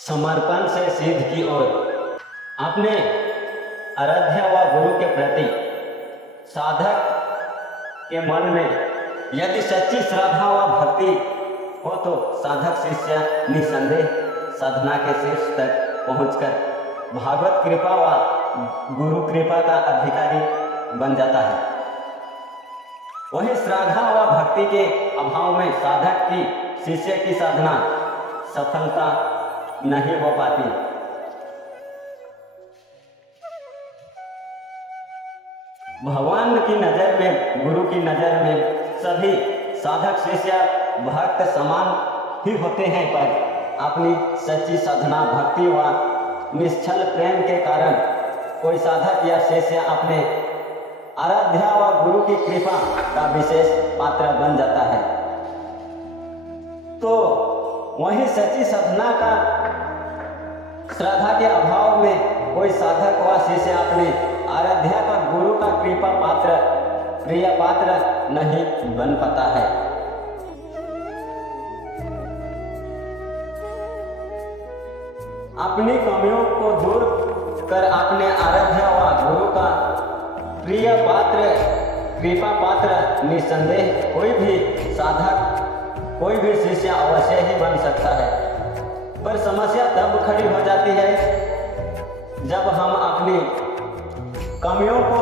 समर्पण से सिद्ध की ओर अपने आराध्य व गुरु के प्रति साधक के मन में यदि सच्ची श्रद्धा व भक्ति हो तो साधक शिष्य निसंदेह साधना के शीर्ष तक पहुंचकर भागवत कृपा व गुरु कृपा का अधिकारी बन जाता है। वही श्रद्धा व भक्ति के अभाव में साधक की शिष्य की साधना सफलता नहीं हो पाती। भगवान की नजर में, गुरु की नजर में सभी साधक शिष्य भक्त समान ही होते हैं, पर अपनी सच्ची साधना भक्ति व निश्चल प्रेम के कारण कोई साधक या शिष्य अपने आराध्या व गुरु की कृपा का विशेष पात्र बन जाता है। तो वही सच्ची साधना का श्रद्धा के अभाव में कोई साधक व शिष्य अपने आराध्या का गुरु का कृपा पात्र प्रिय पात्र नहीं बन पाता है। अपनी कमियों को दूर कर अपने आराध्य व गुरु का प्रिय पात्र कृपा पात्र निसंदेह कोई भी साधक कोई भी शिष्य अवश्य ही बन सकता है। पर समस्या तब खड़ी हो जाती है जब हम अपनी कमियों को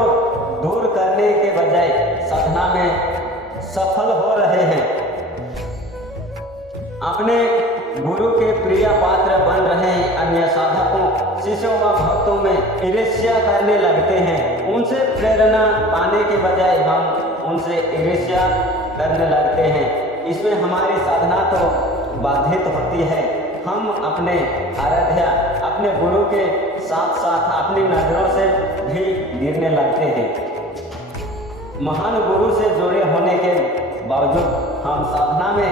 दूर करने के बजाय साधना में सफल हो रहे हैं, अपने गुरु के प्रिय पात्र बन रहे हैं, अन्य साधकों शिष्यों व भक्तों में ईर्ष्या करने लगते हैं। उनसे प्रेरणा पाने के बजाय हम उनसे ईर्ष्या करने लगते हैं। इसमें हमारी साधना तो बाधित होती है। हम अपने आराध्या अपने गुरु के साथ साथ अपनी नजरों से भी गिरने लगते हैं। महान गुरु से जुड़े होने के बावजूद हम साधना में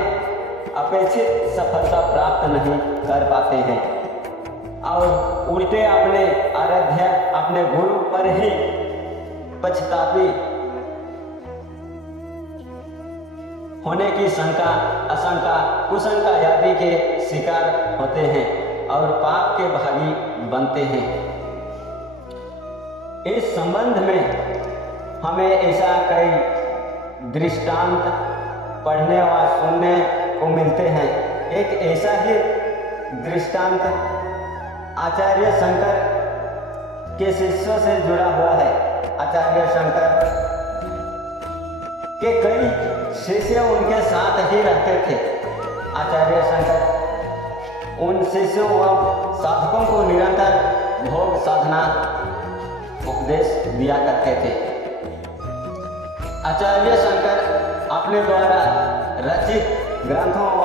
अपेक्षित सफलता प्राप्त नहीं कर पाते हैं और उल्टे अपने आराध्य अपने गुरु पर ही पछतावी होने की शंका आशंका कुशंका आदि के शिकार होते हैं और पाप के भागी बनते हैं। इस संबंध में हमें ऐसा कई दृष्टांत पढ़ने व सुनने को मिलते हैं। एक ऐसा ही दृष्टांत आचार्य शंकर के शिष्यों से जुड़ा हुआ है। आचार्य शंकर के कई शिष्य उनके साथ ही रहते थे। आचार्य शंकर उन शिष्यों व साधकों को निरंतर भोग साधना उपदेश दिया करते थे। आचार्य शंकर अपने द्वारा रचित ग्रंथों व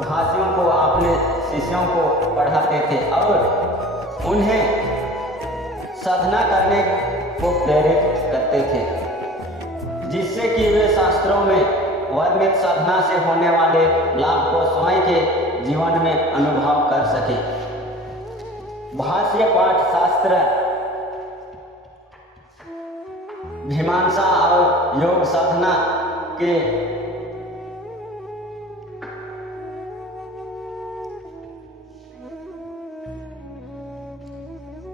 भाष्यों को अपने शिष्यों को पढ़ाते थे और उन्हें साधना करने को प्रेरित करते थे, जिससे कि वे शास्त्रों में वर्णित साधना से होने वाले लाभ को स्वयं के जीवन में अनुभव कर सके। भाष्य पाठ शास्त्र मीमांसा और योग साधना के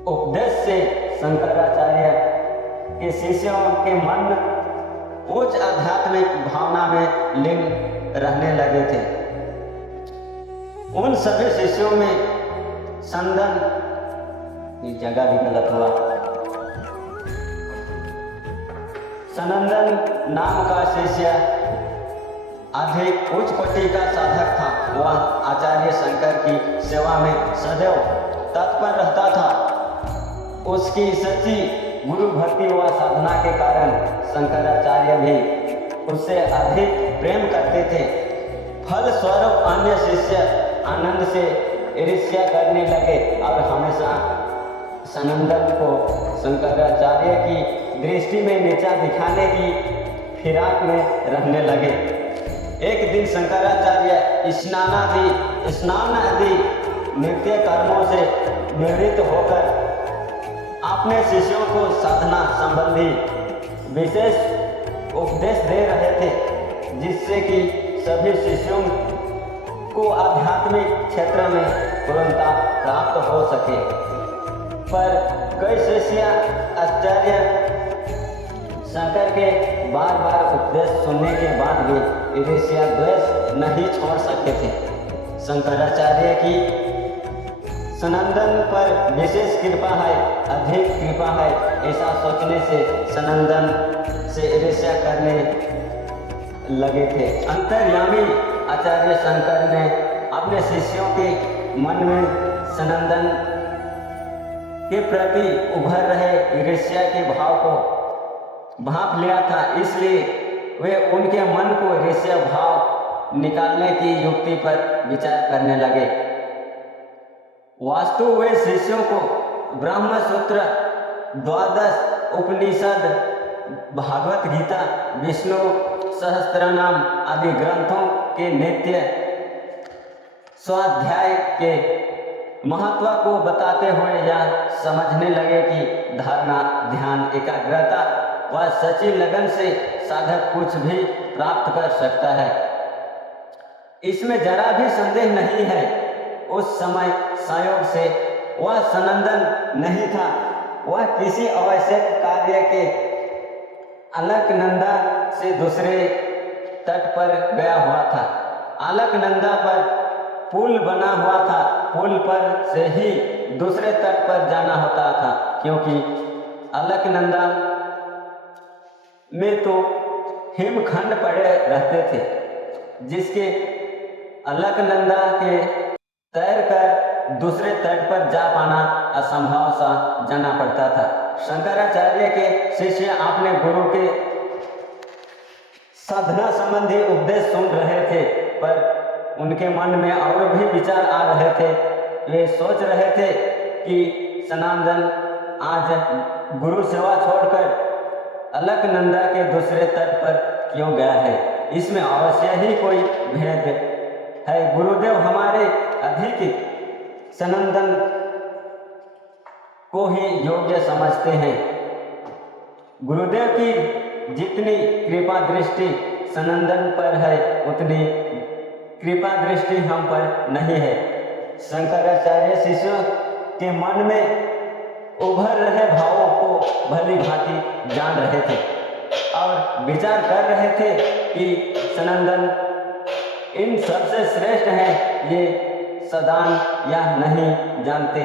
उपदेश से शंकराचार्य के शिष्यों के मन उच्च आध्यात्मिक भावना में लीन रहने लगे थे। उन सभी शिष्यों में संदन, ये जगह भी गलत हुआ, सनंदन नाम का शिष्य अधिक उच्च कोटि का साधक था। वह आचार्य शंकर की सेवा में सदैव तत्पर रहता था। उसकी सच्ची गुरु भक्ति व साधना के कारण शंकराचार्य भी उससे अधिक प्रेम करते थे। फल स्वरूप अन्य शिष्य आनंद से ईर्ष्या करने लगे और हमेशा सनंदन को शंकराचार्य की दृष्टि में नीचा दिखाने की फिराक में रहने लगे। एक दिन शंकराचार्य स्नान आदि नित्य कर्मों से निवृत्त होकर अपने शिष्यों को साधना संबंधी विशेष उपदेश दे रहे थे, जिससे कि सभी शिष्यों को आध्यात्मिक क्षेत्र में पूर्णता प्राप्त हो सके। पर कई शिष्य आचार्य शंकर के बार बार उपदेश सुनने के बाद भी ईर्ष्या द्वेष नहीं छोड़ सके थे। शंकराचार्य की सनंदन पर विशेष कृपा है, अधिक कृपा है, ऐसा सोचने से सनंदन से ईर्ष्या करने लगे थे। अंतर्यामी आचार्य शंकर ने अपने शिष्यों के मन में सनंदन के प्रति उभर रहे ईर्ष्या के भाव को भांप लिया था, इसलिए वे उनके मन को ईर्ष्या भाव निकालने की युक्ति पर विचार करने लगे। वास्तु वे शिष्यों को ब्रह्म सूत्र, द्वादश उपनिषद, भागवत गीता, विष्णु सहस्त्रनाम आदि ग्रंथों के नित्य स्वाध्याय के महत्व को बताते हुए यह समझने लगे कि धारणा, ध्यान, एकाग्रता व सच्ची लगन से साधक कुछ भी प्राप्त कर सकता है, इसमें जरा भी संदेह नहीं है। उस समय संयोग से वह सनंदन नहीं था, वह किसी आवश्यक कार्य के अलकनंदा से दूसरे तट पर गया हुआ था। अलकनंदा पर पुल बना हुआ था, पुल पर से ही दूसरे तट पर जाना होता था, क्योंकि अलकनंदा में तो हिमखंड पड़े रहते थे, जिसके अलकनंदा के तैरकर दूसरे तट पर जा पाना असंभव सा जाना पड़ता था। शंकराचार्य के शिष्य अपने गुरु के साधना संबंधी उपदेश सुन रहे थे, पर उनके मन में और भी विचार आ रहे थे। वे सोच रहे थे कि सनंदन आज गुरु सेवा छोड़कर अलकनंदा के दूसरे तट पर क्यों गया है, इसमें अवश्य ही कोई भेद है। गुरुदेव हमारे अधिक सनंदन को ही योग्य समझते हैं। गुरुदेव की जितनी कृपा दृष्टि सनंदन पर है, उतनी कृपा दृष्टि हम पर नहीं है। शंकराचार्य शिष्यों के मन में उभर रहे भावों को भली भांति जान रहे थे और विचार कर रहे थे कि सनंदन इन सबसे श्रेष्ठ हैं, ये सदान या नहीं जानते,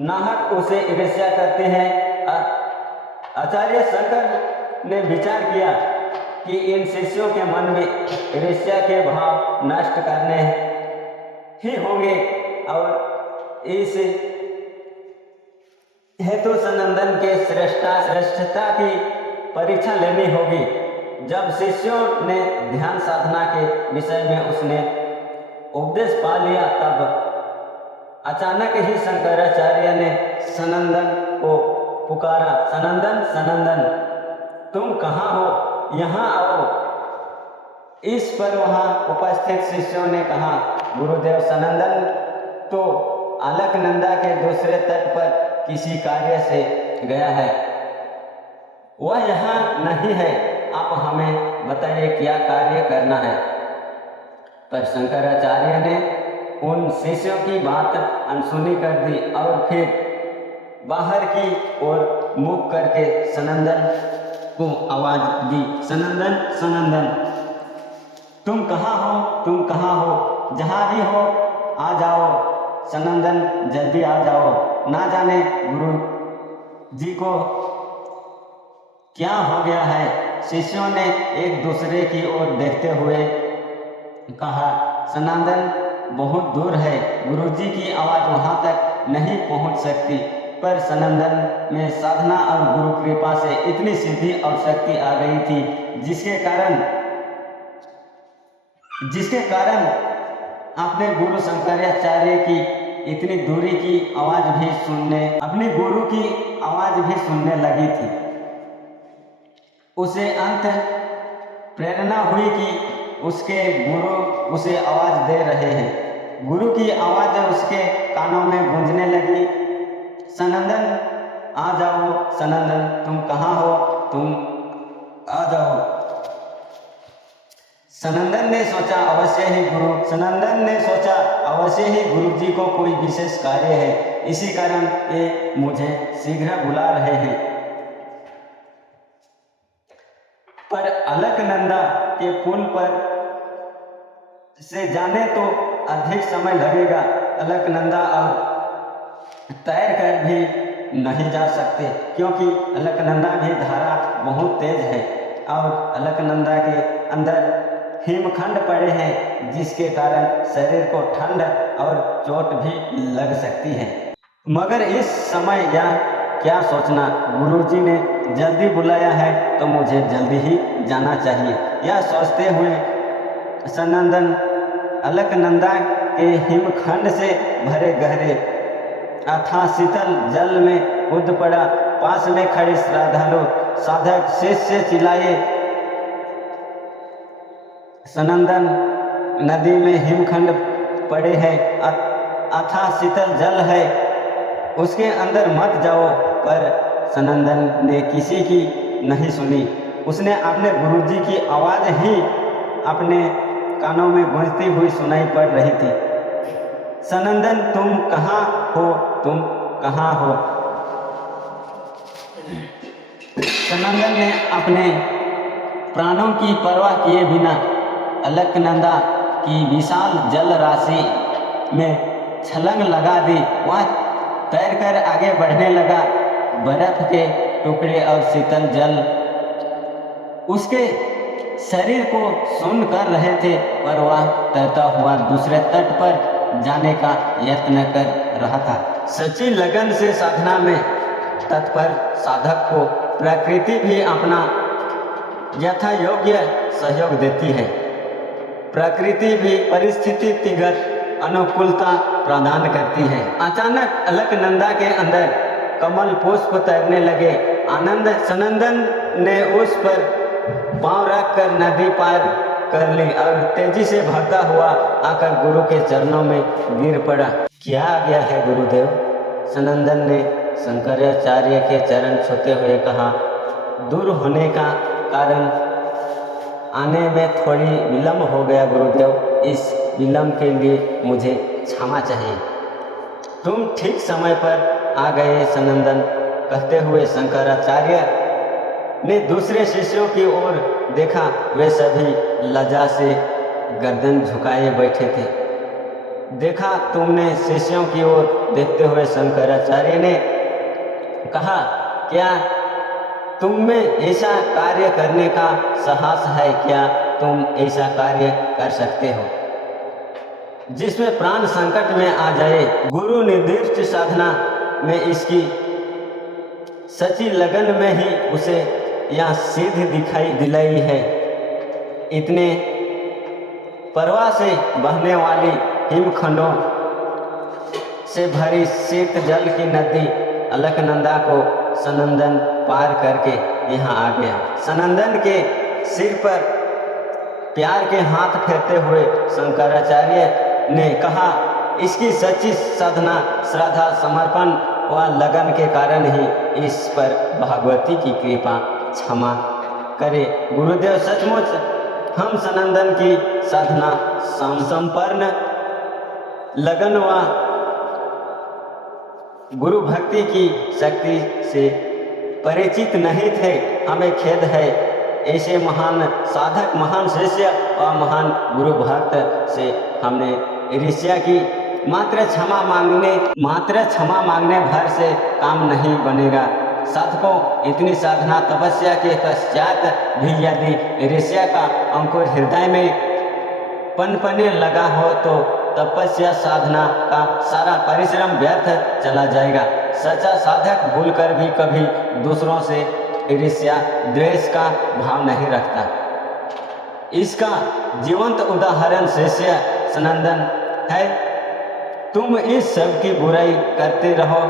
नाहक उसे ईर्ष्या करते हैं। आचार्य शंकर ने विचार किया कि इन शिष्यों के मन में ईर्ष्या के भाव नष्ट करने ही होंगे और इस हेतु सनंदन के श्रेष्ठता की परीक्षा लेनी होगी। जब शिष्यों ने ध्यान साधना के विषय में उसने उपदेश पा लिया, तब अचानक ही शंकराचार्य ने सनंदन को पुकारा, सनंदन, सनंदन, तुम कहाँ हो, यहाँ आओ। इस पर वहाँ उपस्थित शिष्यों ने कहा, गुरुदेव, सनंदन तो अलकनंदा के दूसरे तट पर किसी कार्य से गया है, वह यहाँ नहीं है, आप हमें बताइए क्या कार्य करना है। पर शंकराचार्य ने उन शिष्यों की बात अनसुनी कर दी और फिर बाहर की ओर मुख करके सनंदन को आवाज दी, सनंदन, सनंदन, तुम कहाँ हो, तुम कहाँ हो, जहाँ भी हो आ जाओ, सनंदन जल्दी आ जाओ। ना जाने गुरु जी को क्या हो गया है। शिष्यों ने एक दूसरे की ओर देखते हुए कहा, सनंदन बहुत दूर है, गुरुजी की आवाज़ वहाँ तक नहीं पहुँच सकती। पर सनंदन में साधना और गुरु कृपा से इतनी सिद्धि और शक्ति आ गई थी, जिसके कारण अपने गुरु शंकराचार्य की इतनी दूरी की आवाज़ भी अपने गुरु की आवाज़ भी सुनने लगी थी। उसे अंत प्रेरणा हुई कि उसके गुरु उसे आवाज़ दे रहे हैं। गुरु की आवाज़ उसके कानों में गूंजने लगी, सनंदन आ जाओ, सनंदन तुम कहाँ हो, तुम आ जाओ। सनंदन ने सोचा अवश्य ही गुरु जी को कोई विशेष कार्य है, इसी कारण ये मुझे शीघ्र बुला रहे हैं। पर अलकनंदा के पुल पर से जाने तो अधिक समय लगेगा। अलकनंदा अब तैर कर भी नहीं जा सकते, क्योंकि अलकनंदा की धारा बहुत तेज है और अलकनंदा के अंदर हिमखंड पड़े हैं, जिसके कारण शरीर को ठंड और चोट भी लग सकती है। मगर इस समय यह क्या सोचना, गुरुजी ने जल्दी बुलाया है तो मुझे जल्दी ही जाना चाहिए। यह सोचते हुए सनंदन अलकनंदा के हिमखंड से भरे गहरे अथाह शीतल जल में कूद पड़ा। पास में खड़े श्रद्धालु साधक शिष्य चिल्लाए, सनंदन, नदी में हिमखंड पड़े हैं, अथाह शीतल जल है, उसके अंदर मत जाओ। पर सनंदन ने किसी की नहीं सुनी। उसने अपने गुरुजी की आवाज़ ही अपने कानों में गूंजती हुई सुनाई पड़ रही थी। सनंदन, तुम कहाँ हो, तुम कहाँ हो? सनंदन ने अपने प्राणों की परवाह किए बिना अलकनंदा की विशाल जल राशि में छलांग लगा दी। वह तैरकर आगे बढ़ने लगा। बर्फ के टुकड़े और शीतल जल उसके शरीर को सुन्न कर रहे थे, पर वह तैरता हुआ दूसरे तट पर जाने का यत्न कर रहा था। सच्ची लगन से साधना में तत्पर साधक को प्रकृति भी अपना यथा योग्य सहयोग देती है। प्रकृति भी परिस्थितिगत अनुकूलता प्रदान करती है। अचानक अलकनंदा के अंदर कमल पुष्प तैरने लगे। आनंद सनंदन ने उस पर पांव रखकर नदी पार कर ली और तेजी से भागता हुआ आकर गुरु के चरणों में गिर पड़ा। क्या आ गया है गुरुदेव? सनंदन ने शंकराचार्य के चरण छूते हुए कहा। दूर होने का कारण आने में थोड़ी विलम्ब हो गया गुरुदेव, इस विलम्ब के लिए मुझे क्षमा चाहिए। तुम ठीक समय पर आ गए सनंदन, कहते हुए शंकराचार्य ने दूसरे शिष्यों की ओर देखा। वे सभी लज्जा से गर्दन झुकाए बैठे थे। देखा तुमने? शिष्यों की ओर देखते हुए शंकराचार्य ने कहा, क्या तुम में ऐसा कार्य करने का साहस है? क्या तुम ऐसा कार्य कर सकते हो जिसमें प्राण संकट में आ जाए? गुरु निर्दिष्ट साधना में इसकी सच्ची लगन में ही उसे यह सिद्ध दिखाई दिलाई है। इतने परवाह से बहने वाली हिमखंडों से भरी शीत जल की नदी अलकनंदा को सनंदन पार करके यहाँ आ गया। सनंदन के सिर पर प्यार के हाथ फेरते हुए शंकराचार्य ने कहा, इसकी सच्ची साधना, श्रद्धा, समर्पण व लगन के कारण ही इस पर भगवती की कृपा क्षमा करे। गुरुदेव, सचमुच हम सनंदन की साधना संपन्न लगन व गुरु भक्ति की शक्ति से परिचित नहीं थे। हमें खेद है। ऐसे महान साधक, महान शिष्य और महान गुरु भक्त से हमने ईर्ष्या की। मात्र क्षमा मांगने भर से काम नहीं बनेगा। साधकों, इतनी साधना तपस्या के पश्चात भी यदि ईर्ष्या का अंकुर हृदय में पनपने लगा हो तो तपस्या साधना का सारा परिश्रम व्यर्थ चला जाएगा। सच्चा साधक भूलकर भी कभी दूसरों से ईर्ष्या द्वेष का भाव नहीं रखता। इसका जीवंत उदाहरण शिष्य सनंदन है। तुम इस सब की बुराई करते रहो,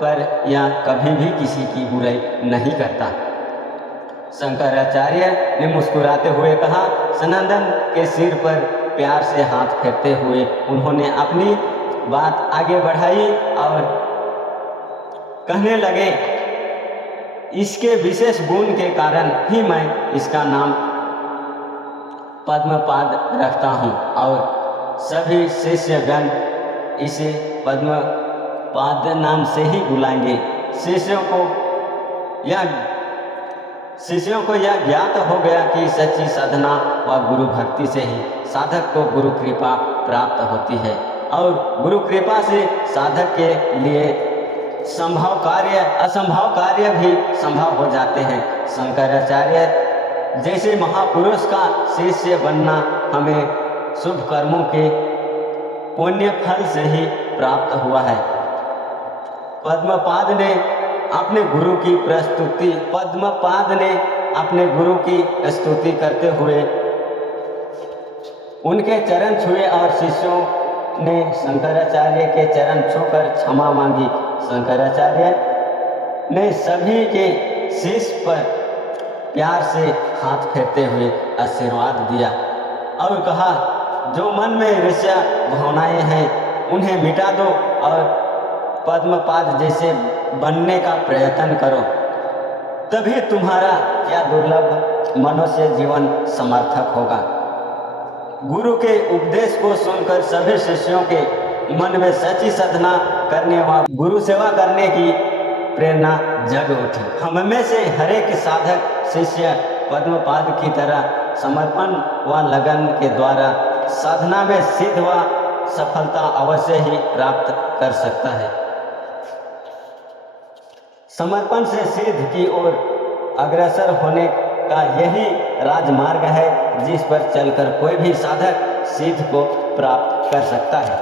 पर यह कभी भी किसी की बुराई नहीं करता। शंकराचार्य ने मुस्कुराते हुए कहा। सनंदन के सिर पर प्यार से हाथ फेरते हुए उन्होंने अपनी बात आगे बढ़ाई और कहने लगे, इसके विशेष गुण के कारण ही मैं इसका नाम पद्मपाद रखता हूँ और सभी शिष्यगण इसे पद्मपाद नाम से ही बुलाएंगे। शिष्यों को यह ज्ञात हो गया कि सच्ची साधना व गुरु भक्ति से ही साधक को गुरु कृपा प्राप्त होती है और गुरु कृपा से साधक के लिए असंभव कार्य भी संभव हो जाते हैं। शंकराचार्य जैसे महापुरुष का शिष्य बनना हमें शुभ कर्मों के पुण्य फल से ही प्राप्त हुआ है। पद्मपाद ने अपने गुरु की स्तुति करते हुए उनके चरण छुए और शिष्यों ने शंकराचार्य के चरण छूकर क्षमा मांगी। शंकराचार्य ने सभी के शीश पर प्यार से हाथ फेरते हुए आशीर्वाद दिया और कहा, जो मन में ईर्ष्या भावनाएं हैं उन्हें मिटा दो और पद्मपाद जैसे बनने का प्रयत्न करो, तभी तुम्हारा यह दुर्लभ मनुष्य जीवन सार्थक होगा। गुरु के उपदेश को सुनकर सभी शिष्यों के मन में सच्ची साधना करने व गुरु सेवा करने की प्रेरणा जग उठी। हम में से हर एक साधक शिष्य पद्मपाद की तरह समर्पण व लगन के द्वारा साधना में सिद्ध व सफलता अवश्य ही प्राप्त कर सकता है। समर्पण से सिद्ध की ओर अग्रसर होने का यही राजमार्ग है जिस पर चलकर कोई भी साधक सिद्ध को प्राप्त कर सकता है।